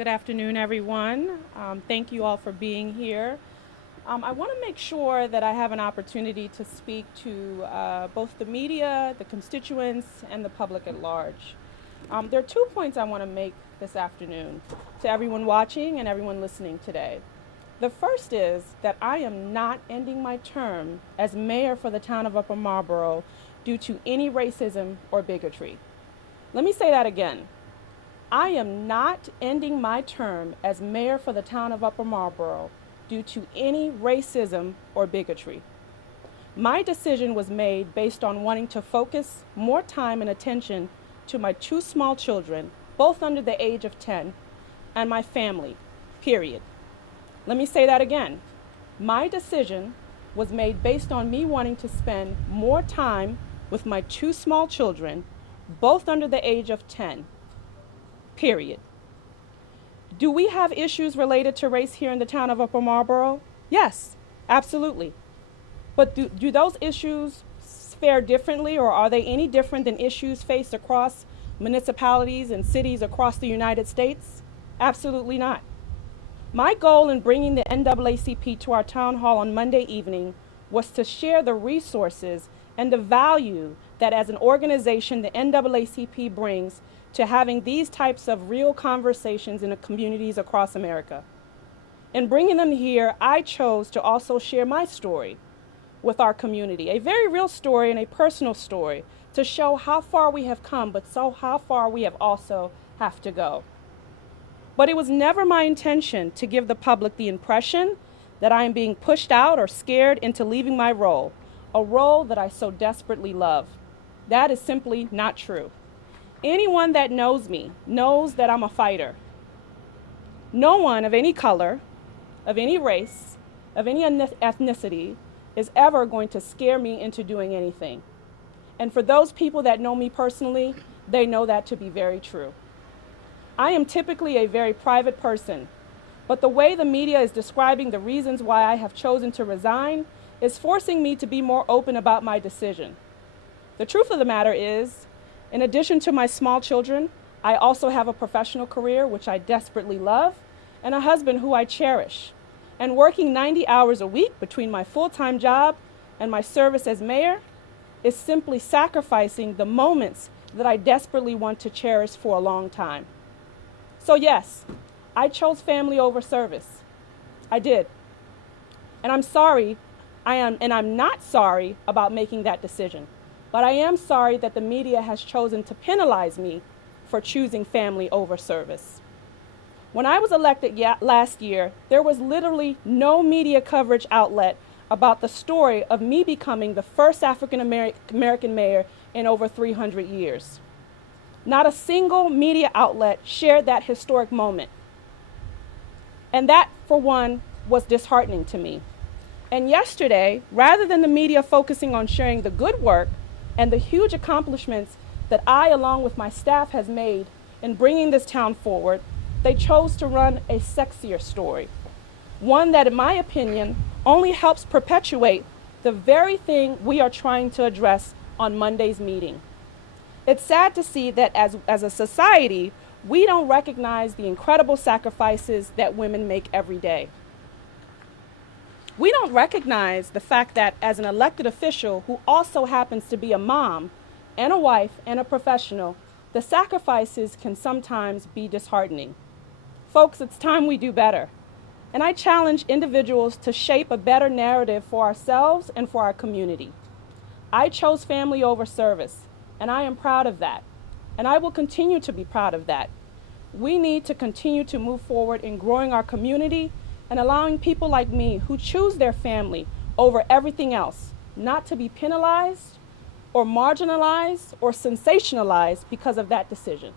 Good afternoon, everyone. Thank you all for being here. I want to make sure that I have an opportunity to speak to both the media, the constituents, and the public at large. There are 2 points I want to make this afternoon to everyone watching and everyone listening today. The first is that I am not ending my term as mayor for the town of Upper Marlboro due to any racism or bigotry. Let me say that again. I am not ending my term as mayor for the town of Upper Marlboro due to any racism or bigotry. My decision was made based on wanting to focus more time and attention to my 2 small children, both under the age of 10, and my family, period. Let me say that again. My decision was made based on me wanting to spend more time with my 2 small children, both under the age of 10. Period. Do we have issues related to race here in the town of Upper Marlboro? Yes, absolutely. But do those issues fare differently, or are they any different than issues faced across municipalities and cities across the United States? Absolutely not. My goal in bringing the NAACP to our town hall on Monday evening was to share the resources and the value that as an organization the NAACP brings to having these types of real conversations in the communities across America. In bringing them here, I chose to also share my story with our community, a very real story and a personal story to show how far we have come, but so how far we have also have to go. But it was never my intention to give the public the impression that I am being pushed out or scared into leaving my role, a role that I so desperately love. That is simply not true. Anyone that knows me knows that I'm a fighter. No one of any color, of any race, of any ethnicity is ever going to scare me into doing anything. And for those people that know me personally, they know that to be very true. I am typically a very private person, but the way the media is describing the reasons why I have chosen to resign is forcing me to be more open about my decision. The truth of the matter is, in addition to my small children, I also have a professional career which I desperately love, and a husband who I cherish. And working 90 hours a week between my full-time job and my service as mayor is simply sacrificing the moments that I desperately want to cherish for a long time. So yes, I chose family over service. I did. And I'm not sorry about making that decision. But I am sorry that the media has chosen to penalize me for choosing family over service. When I was elected last year, there was literally no media coverage outlet about the story of me becoming the first African American mayor in over 300 years. Not a single media outlet shared that historic moment. And that, for one, was disheartening to me. And yesterday, rather than the media focusing on sharing the good work and the huge accomplishments that I, along with my staff, has made in bringing this town forward, they chose to run a sexier story. One that, in my opinion, only helps perpetuate the very thing we are trying to address on Monday's meeting. It's sad to see that as a society, we don't recognize the incredible sacrifices that women make every day. We don't recognize the fact that as an elected official who also happens to be a mom and a wife and a professional, the sacrifices can sometimes be disheartening. Folks, it's time we do better. And I challenge individuals to shape a better narrative for ourselves and for our community. I chose family over service, and I am proud of that. And I will continue to be proud of that. We need to continue to move forward in growing our community and allowing people like me who choose their family over everything else not to be penalized or marginalized or sensationalized because of that decision.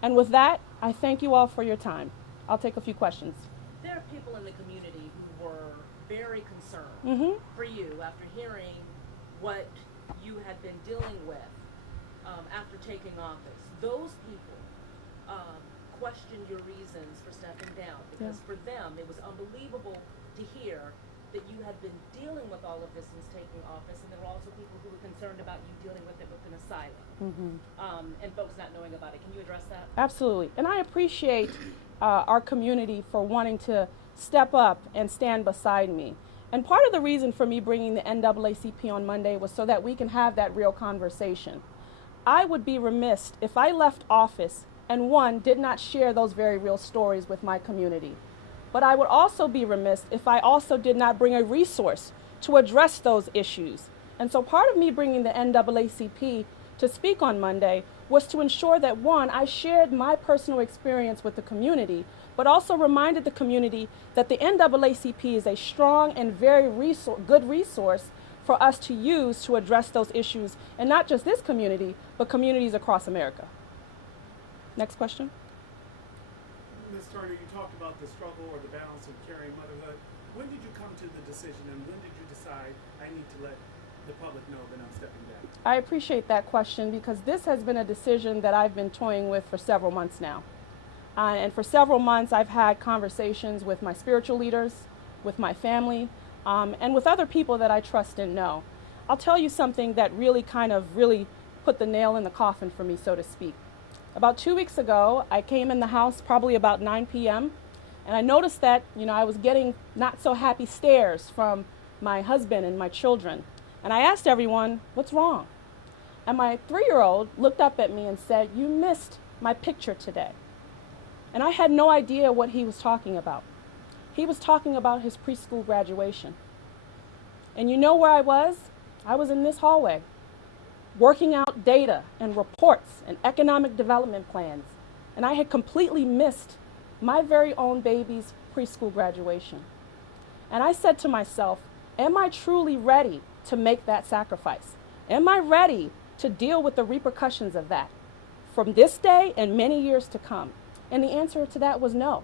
And with that, I thank you all for your time. I'll take a few questions. There are people in the community who were very concerned for you after hearing what you had been dealing with after taking office. Those people questioned your reasons for stepping down because for them it was unbelievable to hear that you had been dealing with all of this since taking office, and there were also people who were concerned about you dealing with it with an asylum, and folks not knowing about it. Can you address that? Absolutely. And I appreciate our community for wanting to step up and stand beside me. And part of the reason for me bringing the NAACP on Monday was so that we can have that real conversation. I would be remiss if I left office and, one, did not share those very real stories with my community. But I would also be remiss if I also did not bring a resource to address those issues. And so part of me bringing the NAACP to speak on Monday was to ensure that, one, I shared my personal experience with the community, but also reminded the community that the NAACP is a strong and very good resource for us to use to address those issues, and not just this community, but communities across America. Next question. Ms. Turner, you talked about the struggle or the balance of carrying motherhood. When did you come to the decision, and when did you decide I need to let the public know that I'm stepping down? I appreciate that question because this has been a decision that I've been toying with for several months now. And for several months, I've had conversations with my spiritual leaders, with my family, and with other people that I trust and know. I'll tell you something that really put the nail in the coffin for me, so to speak. About 2 weeks ago, I came in the house probably about 9 p.m. and I noticed that, I was getting not so happy stares from my husband and my children. And I asked everyone, what's wrong? And my 3-year-old looked up at me and said, you missed my picture today. And I had no idea what he was talking about. He was talking about his preschool graduation. And you know where I was? I was in this hallway, working out data and reports and economic development plans. And I had completely missed my very own baby's preschool graduation. And I said to myself, am I truly ready to make that sacrifice? Am I ready to deal with the repercussions of that from this day and many years to come? And the answer to that was no.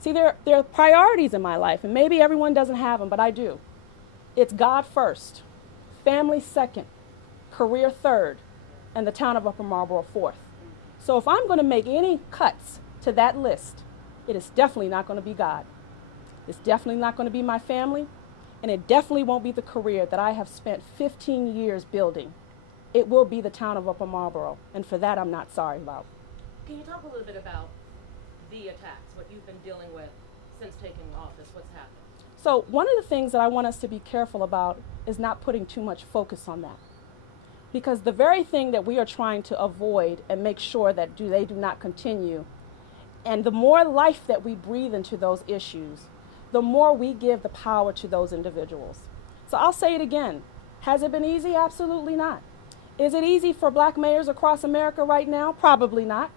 See, there are priorities in my life, and maybe everyone doesn't have them, but I do. It's God first, family second, career third, and the town of Upper Marlboro fourth. So if I'm going to make any cuts to that list, it is definitely not going to be God. It's definitely not going to be my family, and it definitely won't be the career that I have spent 15 years building. It will be the town of Upper Marlboro, and for that I'm not sorry about. Can you talk a little bit about the attacks, what you've been dealing with since taking office, what's happened? So one of the things that I want us to be careful about is not putting too much focus on that. Because the very thing that we are trying to avoid and make sure that they do not continue, and the more life that we breathe into those issues, the more we give the power to those individuals. So I'll say it again. Has it been easy? Absolutely not. Is it easy for black mayors across America right now? Probably not.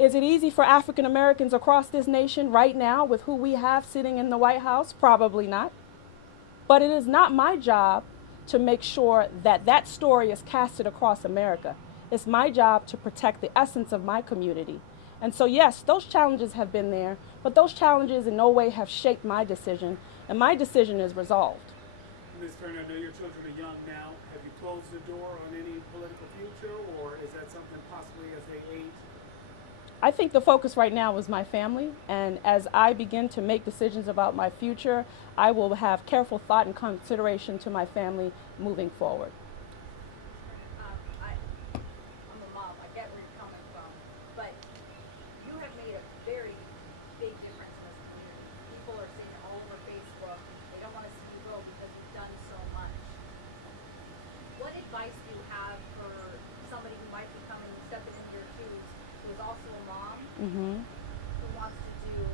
Is it easy for African Americans across this nation right now with who we have sitting in the White House? Probably not. But it is not my job to make sure that that story is casted across America. It's my job to protect the essence of my community. And so yes, those challenges have been there, but those challenges in no way have shaped my decision, and my decision is resolved. Ms. Turner, I know your children are young now. Have you closed the door on any political future, or is that something possibly as they age? I think the focus right now is my family, and as I begin to make decisions about my future, I will have careful thought and consideration to my family moving forward. I'm a mom. I get where you're coming from, but you have made a very big difference in this community. People are seeing it all over Facebook. They don't want to see you go because you've done so much. What advice do you have for somebody who might be coming, stepping into your shoes, who is also a mom, who wants to do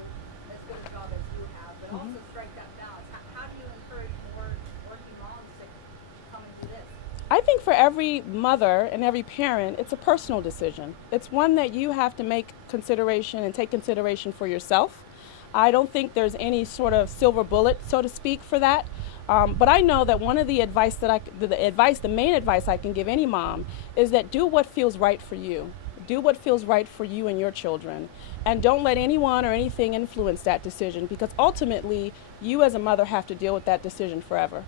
as good a job as you have, but also strike that balance? How do you encourage more working moms to come and do this? I think for every mother and every parent, it's a personal decision. It's one that you have to make consideration and take consideration for yourself. I don't think there's any sort of silver bullet, so to speak, for that. But I know that one of the the main advice I can give any mom is that do what feels right for you. Do what feels right for you and your children. And don't let anyone or anything influence that decision, because ultimately you as a mother have to deal with that decision forever.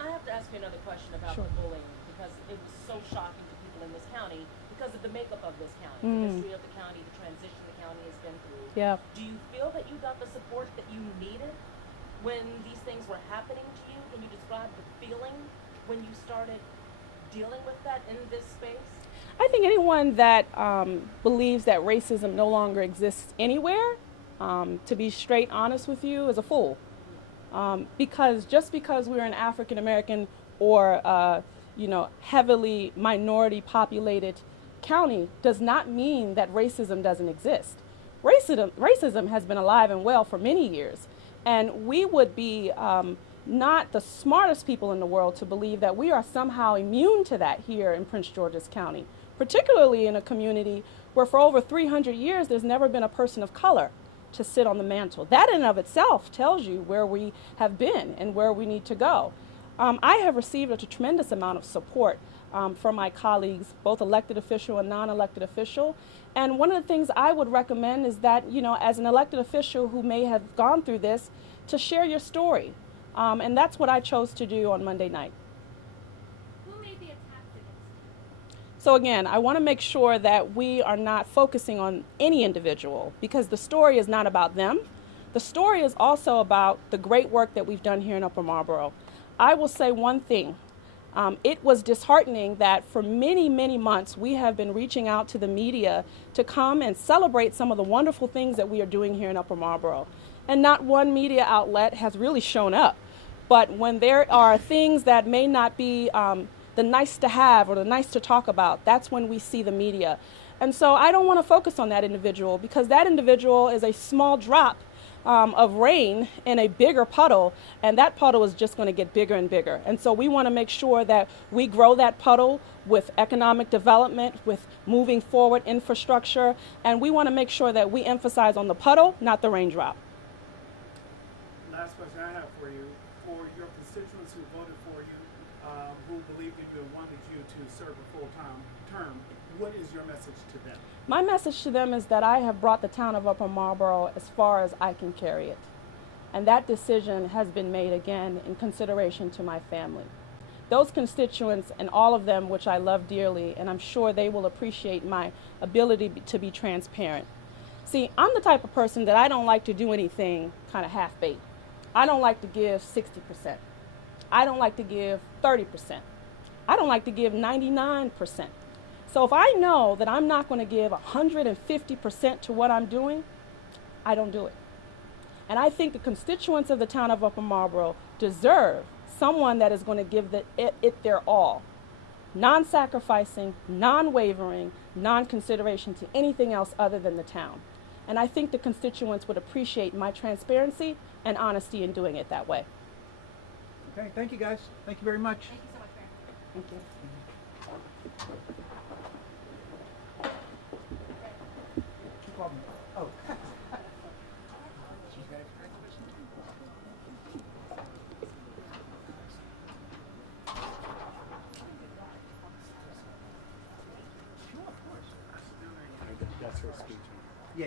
I have to ask you another question about Sure. the bullying, because it was so shocking to people in this county because of the makeup of this county, the history of the county, the transition the county has been through. Yeah. Do you feel that you got the support that you needed? when these things were happening to you? Can you describe the feeling when you started dealing with that in this space? I think anyone that believes that racism no longer exists anywhere, to be straight honest with you, is a fool. Because just because we're an African American or heavily minority populated county does not mean that racism doesn't exist. Racism has been alive and well for many years, and we would be not the smartest people in the world to believe that we are somehow immune to that here in Prince George's County, particularly in a community where for over 300 years there's never been a person of color to sit on the mantle. That in of itself tells you where we have been and where we need to go. I have received a tremendous amount of support from my colleagues, both elected official and non-elected official. And one of the things I would recommend is that, as an elected official who may have gone through this, to share your story. And that's what I chose to do on Monday night. Who made the attacks against you? So again, I want to make sure that we are not focusing on any individual, because the story is not about them. The story is also about the great work that we've done here in Upper Marlboro. I will say one thing. It was disheartening that for many, many months we have been reaching out to the media to come and celebrate some of the wonderful things that we are doing here in Upper Marlboro. And not one media outlet has really shown up. But when there are things that may not be the nice to have or the nice to talk about, that's when we see the media. And so I don't want to focus on that individual, because that individual is a small drop of rain in a bigger puddle, and that puddle is just going to get bigger and bigger. And so we want to make sure that we grow that puddle with economic development, with moving forward infrastructure, and we want to make sure that we emphasize on the puddle, not the raindrop. Last question I have for you. For your constituents who voted for you, who believed in you and wanted you to serve a full-time term, what is your message to them? My message to them is that I have brought the town of Upper Marlboro as far as I can carry it. And that decision has been made again in consideration to my family. Those constituents, and all of them, which I love dearly, and I'm sure they will appreciate my ability to be transparent. See, I'm the type of person that I don't like to do anything kind of half-baked. I don't like to give 60%. I don't like to give 30%. I don't like to give 99%. So if I know that I'm not going to give 150% to what I'm doing, I don't do it. And I think the constituents of the town of Upper Marlboro deserve someone that is going to give it their all. Non-sacrificing, non-wavering, non-consideration to anything else other than the town. And I think the constituents would appreciate my transparency and honesty in doing it that way. Okay, thank you guys. Thank you very much. Thank you so much, Mayor. Thank you. She called me. Oh. She's got a Sure, of course. That's her speech. Yeah.